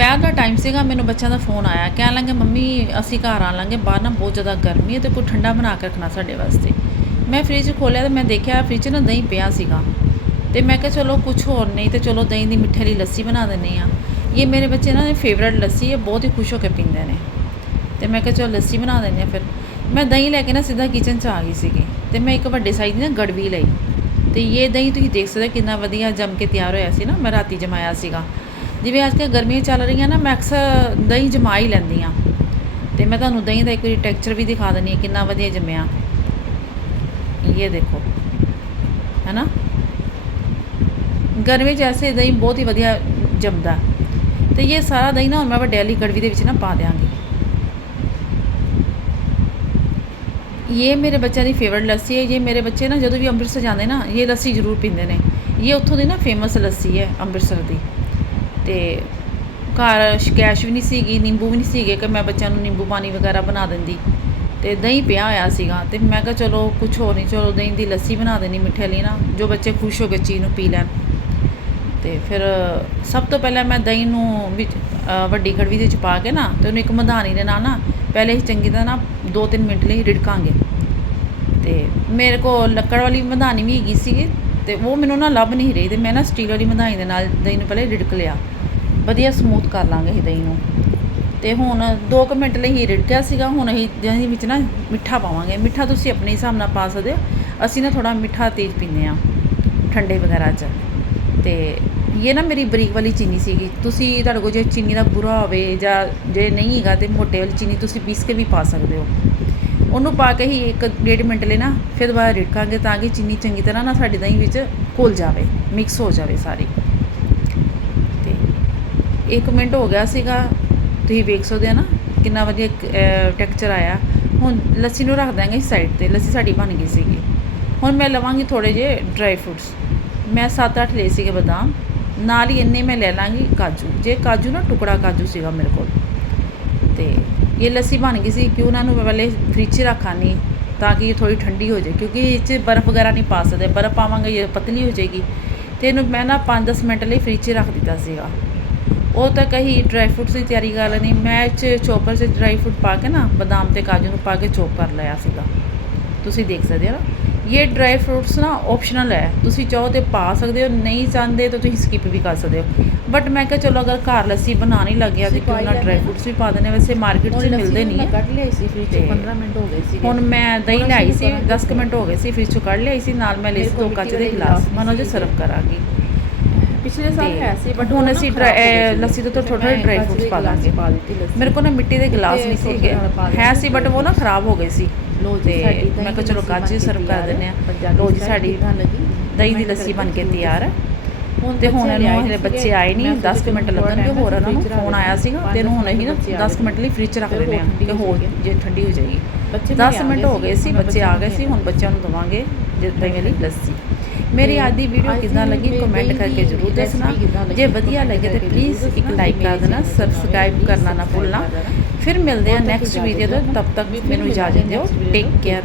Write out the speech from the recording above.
ਦੁਪਹਿਰ ਦਾ ਟਾਈਮ ਸੀਗਾ, ਮੈਨੂੰ ਬੱਚਿਆਂ ਦਾ ਫੋਨ ਆਇਆ। ਕਹਿਣ ਲੱਗੇ, ਮੰਮੀ, ਅਸੀਂ ਘਰ ਆਣ ਲਾਂਗੇ, ਬਾਹਰ ਨਾ ਬਹੁਤ ਜ਼ਿਆਦਾ ਗਰਮੀ ਹੈ ਤੇ ਕੋਈ ਠੰਡਾ ਬਣਾ ਕੇ ਰੱਖਣਾ ਸਾਡੇ ਵਾਸਤੇ। ਮੈਂ ਫ੍ਰਿਜ ਖੋਲ੍ਹਿਆ ਤੇ ਮੈਂ ਦੇਖਿਆ ਫ੍ਰਿਜ 'ਚ ਨਾ ਦਹੀਂ ਪਿਆ ਸੀਗਾ। ਤੇ ਮੈਂ ਕਿਹਾ, ਚਲੋ ਕੁਝ ਹੋਰ ਨਹੀਂ ਤੇ ਚਲੋ, ਦਹੀਂ ਦੀ ਮਿੱਠੇ ਵਾਲੀ ਲੱਸੀ ਬਣਾ ਦਿੰਦੇ ਆ ਇਹ ਮੇਰੇ ਬੱਚੇ ਨਾ ਫੇਵਰਟ ਲੱਸੀ ਹੈ, ਬਹੁਤ ਹੀ ਖੁਸ਼ ਹੋ ਕੇ ਪੀਂਦੇ ਨੇ। ਤੇ ਮੈਂ ਕਿਹਾ, ਚਲੋ, ਲੱਸੀ ਬਣਾ ਦਿੰਦੇ ਆ ਫਿਰ। ਮੈਂ ਦਹੀਂ ਲੈ ਕੇ ਨਾ ਸਿੱਧਾ ਕਿਚਨ 'ਚ ਆ ਗਈ ਸੀਗੀ ਤੇ ਮੈਂ ਇੱਕ ਵੱਡੇ ਸਾਈਜ਼ ਦੀ ਨਾ ਗੜਵੀ ਲਈ। ਤੇ ਇਹ ਦਹੀਂ ਤੁਸੀਂ ਦੇਖ ਸਕਦੇ ਹੋ ਕਿੰਨਾ ਵਧੀਆ ਜੰਮ ਕੇ ਤਿਆਰ ਹੋਇਆ ਸੀ ਨਾ, ਮੈਂ ਰਾਤੀ ਜਮਾਇਆ ਸੀਗਾ। ਜਿਵੇਂ ਅੱਜ ਕੱਲ੍ਹ ਗਰਮੀਆਂ ਚੱਲ ਰਹੀਆਂ ਨਾ, ਮੈਂ ਅਕਸਰ ਦਹੀਂ ਜਮਾ ਹੀ ਲੈਂਦੀ ਆ ਤੇ ਮੈਂ ਤੁਹਾਨੂੰ ਦਹੀਂ ਦਾ ਇੱਕ ਵਾਰੀ ਟੈਕਸਚਰ ਵੀ ਦਿਖਾ ਦਿੰਦੀ ਹਾਂ, ਕਿੰਨਾ ਵਧੀਆ ਜੰਮਿਆ। ਇਹ ਦੇਖੋ ਹੈ ਨਾ ਗਰਮੀ 'ਚ ਐਸੇ ਦਹੀਂ ਬਹੁਤ ਹੀ ਵਧੀਆ ਜੰਮਦਾ। ਤੇ ਇਹ ਸਾਰਾ ਦਹੀਂ ਨਾ ਹੁਣ ਮੈਂ ਵੱਡੇ ਵਾਲੀ ਕੜਵੀ ਦੇ ਵਿੱਚ ਨਾ ਪਾ ਦਿਆਂਗੀ। ਇਹ ਮੇਰੇ ਬੱਚਿਆਂ ਦੀ ਫੇਵਰਟ ਲੱਸੀ ਹੈ। ਇਹ ਮੇਰੇ ਬੱਚੇ ਨਾ ਜਦੋਂ ਵੀ ਅੰਮ੍ਰਿਤਸਰ ਜਾਂਦੇ ਨਾ, ਇਹ ਲੱਸੀ ਜ਼ਰੂਰ ਪੀਂਦੇ ਨੇ। ਇਹ ਉੱਥੋਂ ਦੀ ਨਾ ਫੇਮਸ ਲੱਸੀ ਹੈ ਅੰਮ੍ਰਿਤਸਰ ਦੀ। ਤੇ ਘਰ ਸ਼ਿਕਾਇਤ ਵੀ ਨਹੀਂ ਸੀਗੀ, ਨਿੰਬੂ ਵੀ ਨਹੀਂ ਸੀਗੇ ਕਿ ਮੈਂ ਬੱਚਿਆਂ ਨੂੰ ਨਿੰਬੂ ਪਾਣੀ ਵਗੈਰਾ ਬਣਾ ਦਿੰਦੀ। ਤੇ ਦਹੀਂ ਪਿਆ ਹੋਇਆ ਸੀਗਾ ਤੇ ਮੈਂ ਕਿਹਾ ਚਲੋ ਕੁਝ ਹੋਰ ਨਹੀਂ, ਚਲੋ ਦਹੀਂ ਦੀ ਲੱਸੀ ਬਣਾ ਦੇਣੀ ਮਿੱਠੇ ਲਈ ਨਾ, ਜੋ ਬੱਚੇ ਖੁਸ਼ ਹੋ ਕੇ ਚੀਜ਼ ਨੂੰ ਪੀ ਲੈਣ। ਤੇ ਫਿਰ ਸਭ ਤੋਂ ਪਹਿਲਾਂ ਮੈਂ ਦਹੀਂ ਨੂੰ ਵਿੱਚ ਵੱਡੀ ਕੜਵੀ ਦੇ ਵਿੱਚ ਪਾ ਕੇ ਨਾ ਤੇ ਉਹਨੂੰ ਇੱਕ ਮਧਾਨੀ ਦੇ ਨਾਲ ਨਾ ਪਹਿਲੇ ਹੀ ਚੰਗੀ ਤਰ੍ਹਾਂ ਨਾ 2-3 ਮਿੰਟ ਲਈ ਰਿੜਕਾਂਗੇ। ਤੇ ਮੇਰੇ ਕੋਲ ਲੱਕੜ ਵਾਲੀ ਮਧਾਨੀ ਵੀ ਹੈਗੀ ਸੀਗੀ ਤੇ ਉਹ ਮੈਨੂੰ ਨਾ ਲੱਭ ਨਹੀਂ ਰਹੀ ਤੇ ਮੈਂ ਨਾ ਸਟੀਲ ਵਾਲੀ ਮਧਾਈ ਦੇ ਨਾਲ ਦਹੀਂ ਨੂੰ ਪਹਿਲੇ ਰਿੜਕ ਲਿਆ। ਵਧੀਆ ਸਮੂਥ ਕਰ ਲਾਂਗੇ ਇਹ ਦਹੀਂ ਨੂੰ। ਤੇ ਹੁਣ 2 ਮਿੰਟ ਲਈ ਹੀ ਰਿੜਕਿਆ ਸੀਗਾ, ਹੁਣ ਅਸੀਂ ਦਹੀਂ ਵਿੱਚ ਨਾ ਮਿੱਠਾ ਪਾਵਾਂਗੇ। ਮਿੱਠਾ ਤੁਸੀਂ ਆਪਣੇ ਹਿਸਾਬ ਨਾਲ ਪਾ ਸਕਦੇ ਹੋ। ਅਸੀਂ ਨਾ ਥੋੜਾ ਮਿੱਠਾ ਤੇਜ਼ ਪੀਂਦੇ ਆ ਠੰਡੇ ਵਗੈਰਾ 'ਚ। ਤੇ ਇਹ ਨਾ ਮੇਰੀ ਬਰੀਕ ਵਾਲੀ ਚੀਨੀ ਸੀਗੀ। ਤੁਸੀਂ ਤੁਹਾਡੇ ਕੋਲ ਜੇ ਚੀਨੀ ਦਾ ਬੁਰਾ ਹੋਵੇ ਜਾਂ ਜੇ ਨਹੀਂ ਹੈਗਾ ਤੇ ਮੋਟੇ ਵਾਲੀ ਚੀਨੀ ਤੁਸੀਂ ਪੀਸ ਕੇ ਵੀ ਪਾ ਸਕਦੇ ਹੋ। ਉਹਨੂੰ ਪਾ ਕੇ ਹੀ ਇੱਕ ਡੇਢ ਮਿੰਟ ਲਈ ਨਾ ਫਿਰ ਦੁਬਾਰਾ ਰਿੜਕਾਂਗੇ ਤਾਂ ਕਿ ਚੀਨੀ ਚੰਗੀ ਤਰ੍ਹਾਂ ਨਾ ਸਾਡੇ ਦਹੀਂ ਵਿੱਚ ਘੁਲ ਜਾਵੇ ਮਿਕਸ ਹੋ ਜਾਵੇ ਸਾਰੀ। ਤੇ 1 ਮਿੰਟ ਹੋ ਗਿਆ ਸੀਗਾ, ਤੁਸੀਂ ਵੇਖ ਸਕਦੇ ਹੋ ਨਾ ਕਿੰਨਾ ਵਧੀਆ ਟੈਕਸਚਰ ਆਇਆ। ਹੁਣ ਲੱਸੀ ਨੂੰ ਰੱਖ ਦਾਂਗੇ ਸਾਈਡ ਤੇ, ਲੱਸੀ ਸਾਡੀ ਬਣ ਗਈ ਸੀਗੀ। ਹੁਣ ਮੈਂ ਲਵਾਂਗੀ ਥੋੜੇ ਜਿਹੇ ਡਰਾਈ ਫਰੂਟਸ ਮੈਂ 7-8 ਲਏ ਸੀਗੇ ਬਦਾਮ, ਨਾਲ ਹੀ ਇੰਨੇ ਮੈਂ ਲੈ ਲਾਂਗੀ ਕਾਜੂ। ਜੇ ਕਾਜੂ ਨਾ ਟੁਕੜਾ ਕਾਜੂ ਸੀਗਾ ਮੇਰੇ ਕੋਲ। ਤੇ ਇਹ ਲੱਸੀ ਬਣ ਗਈ ਸੀ ਕਿ ਉਹਨਾਂ ਨੂੰ ਪਹਿਲੇ ਫ੍ਰਿਜ 'ਚ ਰੱਖਾਂਗੀ ਤਾਂ ਕਿ ਇਹ ਥੋੜੀ ਠੰਡੀ ਹੋ ਜਾਏ, ਕਿਉਂਕਿ ਇਹ 'ਚ ਬਰਫ਼ ਵਗੈਰਾ ਨਹੀਂ ਪਾ ਸਕਦੇ, ਬਰਫ਼ ਪਾਵਾਂਗੇ ਇਹ ਪਤਲੀ ਹੋ ਜਾਏਗੀ। ਤੇ ਇਹਨੂੰ ਮੈਂ ਨਾ 5-10 ਮਿੰਟ ਲਈ ਫ੍ਰਿਜ 'ਚ ਰੱਖ ਦਿੱਤਾ ਸੀਗਾ। ਉਹ ਤਾਂ ਕਹੀ ਡਰਾਈ ਫਰੂਟਸ ਦੀ ਤਿਆਰੀ ਕਰ ਲੈਣੀ, ਮੈਂ ਇਹ 'ਚ ਚੋਪਰ 'ਚ ਡਰਾਈ ਫਰੂਟ ਪਾ ਕੇ ਨਾ ਬਦਾਮ ਤੇ ਕਾਜੂ ਨੂੰ ਪਾ ਕੇ ਚੋਪ ਕਰ ਲਿਆ ਸੀਗਾ। ਤੁਸੀਂ ਦੇਖ ਸਕਦੇ ਹੋ ਨਾ? ਇਹ ਡਰਾਈ ਫਰੂਟਸ ਨਾ ਆਪਸ਼ਨਲ ਹੈ। ਤੁਸੀਂ ਚਾਹੋ ਤੇ ਪਾ ਸਕਦੇ ਹੋ ਨਹੀਂ ਚਾਹੁੰਦੇ ਤਾਂ ਤੁਸੀਂ ਸਕਿਪ ਵੀ ਕਰ ਸਕਦੇ ਹੋ। ਬਟ ਮੈਂ ਕਿਹਾ ਚਲੋ ਅਗਰ ਘਰ ਲੱਸੀ ਬਣਾਉਣੀ ਲੱਗਿਆ ਤੇ ਕਿਉਂ ਨਾ ਡਰਾਈ ਫਰੂਟਸ ਵੀ ਪਾ ਦੇਣੇ ਵੈਸੇ ਮਾਰਕੀਟ 'ਚ ਮਿਲਦੇ ਨਹੀਂ ਹੈ। ਕੱਢ ਲਿਆਈ ਸੀ ਫ੍ਰਿਜ ਤੇ 15 ਮਿੰਟ ਹੋ ਗਏ ਸੀ। ਹੁਣ ਮੈਂ ਦਹੀਂ ਅਸੀਂ ਸੀ ਕਰਾਂਗੇ? 10 ਕੁ ਮਿੰਟ ਹੋ ਗਏ ਸੀ ਫ੍ਰਿਜ ਚੋਂ ਕੱਢ ਲਿਆਈ ਸੀ ਨਾਲ ਮੈਂ ਲਈ ਦੋ ਕੱਚ ਦੇ ਗਲਾਸ ਗਿਲਾਸ ਮੈਂ ਉਹਨਾਂ 'ਚ ਵੀ ਸਰਵ। ਕਰਾਂਗੀ। ਪਿਛਲੇ ਸਾਲ ਤੇ ਹੈ ਸੀ ਬਟ ਹੁਣ ਅਸੀਂ ਡਰਾ- ਲੱਸੀ ਤੋਂ ਥੋੜ੍ਹਾ ਥੋੜ੍ਹਾ dry fruits ਪਾ ਲੱਸੀ। ਮੇਰੇ ਕੋਲ ਨਾ ਮਿੱਟੀ ਦੇ ਗਲਾਸ ਨਹੀਂ ਸੀਗੇ। ਹੈ ਸੀ ਬਟ ਉਹ ਨਾ ਖਰਾਬ ਹੋ ਗਏ ਸੀ। ਜੀ ਤੇ ਮੈਂ ਕਿਹਾ ਚਲੋ 'ਚ ਸਰਵ ਕਰ ਦਿੰਦੇ ਆ ਲੋ ਜੀ ਸਾਡੀ ਦਹੀਂ ਦੀ ਲੱਸੀ ਬਣ ਕੇ ਤਿਆਰ ਹੈ। ਹੁਣ ਤੇ ਹੁਣ ਇਹਨੂੰ ਹਲੇ ਬੱਚੇ ਆਏ ਨਹੀਂ 10 ਕੁ ਮਿੰਟ ਲੱਗਣਗੇ ਹੋਰ ਇਹਨਾਂ ਨੂੰ ਫੋਨ ਆਇਆ ਸੀਗਾ ਤੇ ਇਹਨੂੰ ਹੁਣ ਅਸੀਂ ਨਾ 10 ਕੁ ਮਿੰਟ ਲਈ ਫ੍ਰਿਜ 'ਚ ਰੱਖ ਦਿੰਦੇ ਆ ਕਿ ਹੋ। ਜੇ ਠੰਡੀ ਹੋ ਜਾਏਗੀ। 10 ਮਿੰਟ ਹੋ ਗਏ ਸੀ ਬੱਚੇ ਆ ਗਏ ਸੀ ਹੁਣ ਬੱਚਿਆਂ ਨੂੰ ਦਵਾਂਗੇ ਦਹੀਂ ਵਾਲੀ ਲੱਸੀ। ਮੇਰੀ ਅੱਜ ਦੀ ਵੀਡੀਓ ਕਿਦਾਂ ਲੱਗੀ ਕਮੈਂਟ ਕਰਕੇ ਜ਼ਰੂਰ ਦੱਸਣਾ। ਜੇ ਵਧੀਆ ਲੱਗੇ ਤੇ ਪਲੀਜ਼ ਇੱਕ ਲਾਈਕ ਕਰ ਦੇਣਾ ਸਬਸਕ੍ਰਾਈਬ ਕਰਨਾ ਨਾ ਭੁੱਲਣਾ। ਫਿਰ ਮਿਲਦੇ ਆ ਨੈਕਸਟ ਵੀਡੀਓ ਤੋਂ ਤੱਕ ਮੈਨੂੰ ਇਜਾਜ਼ਤ ਦਿਓ। Take care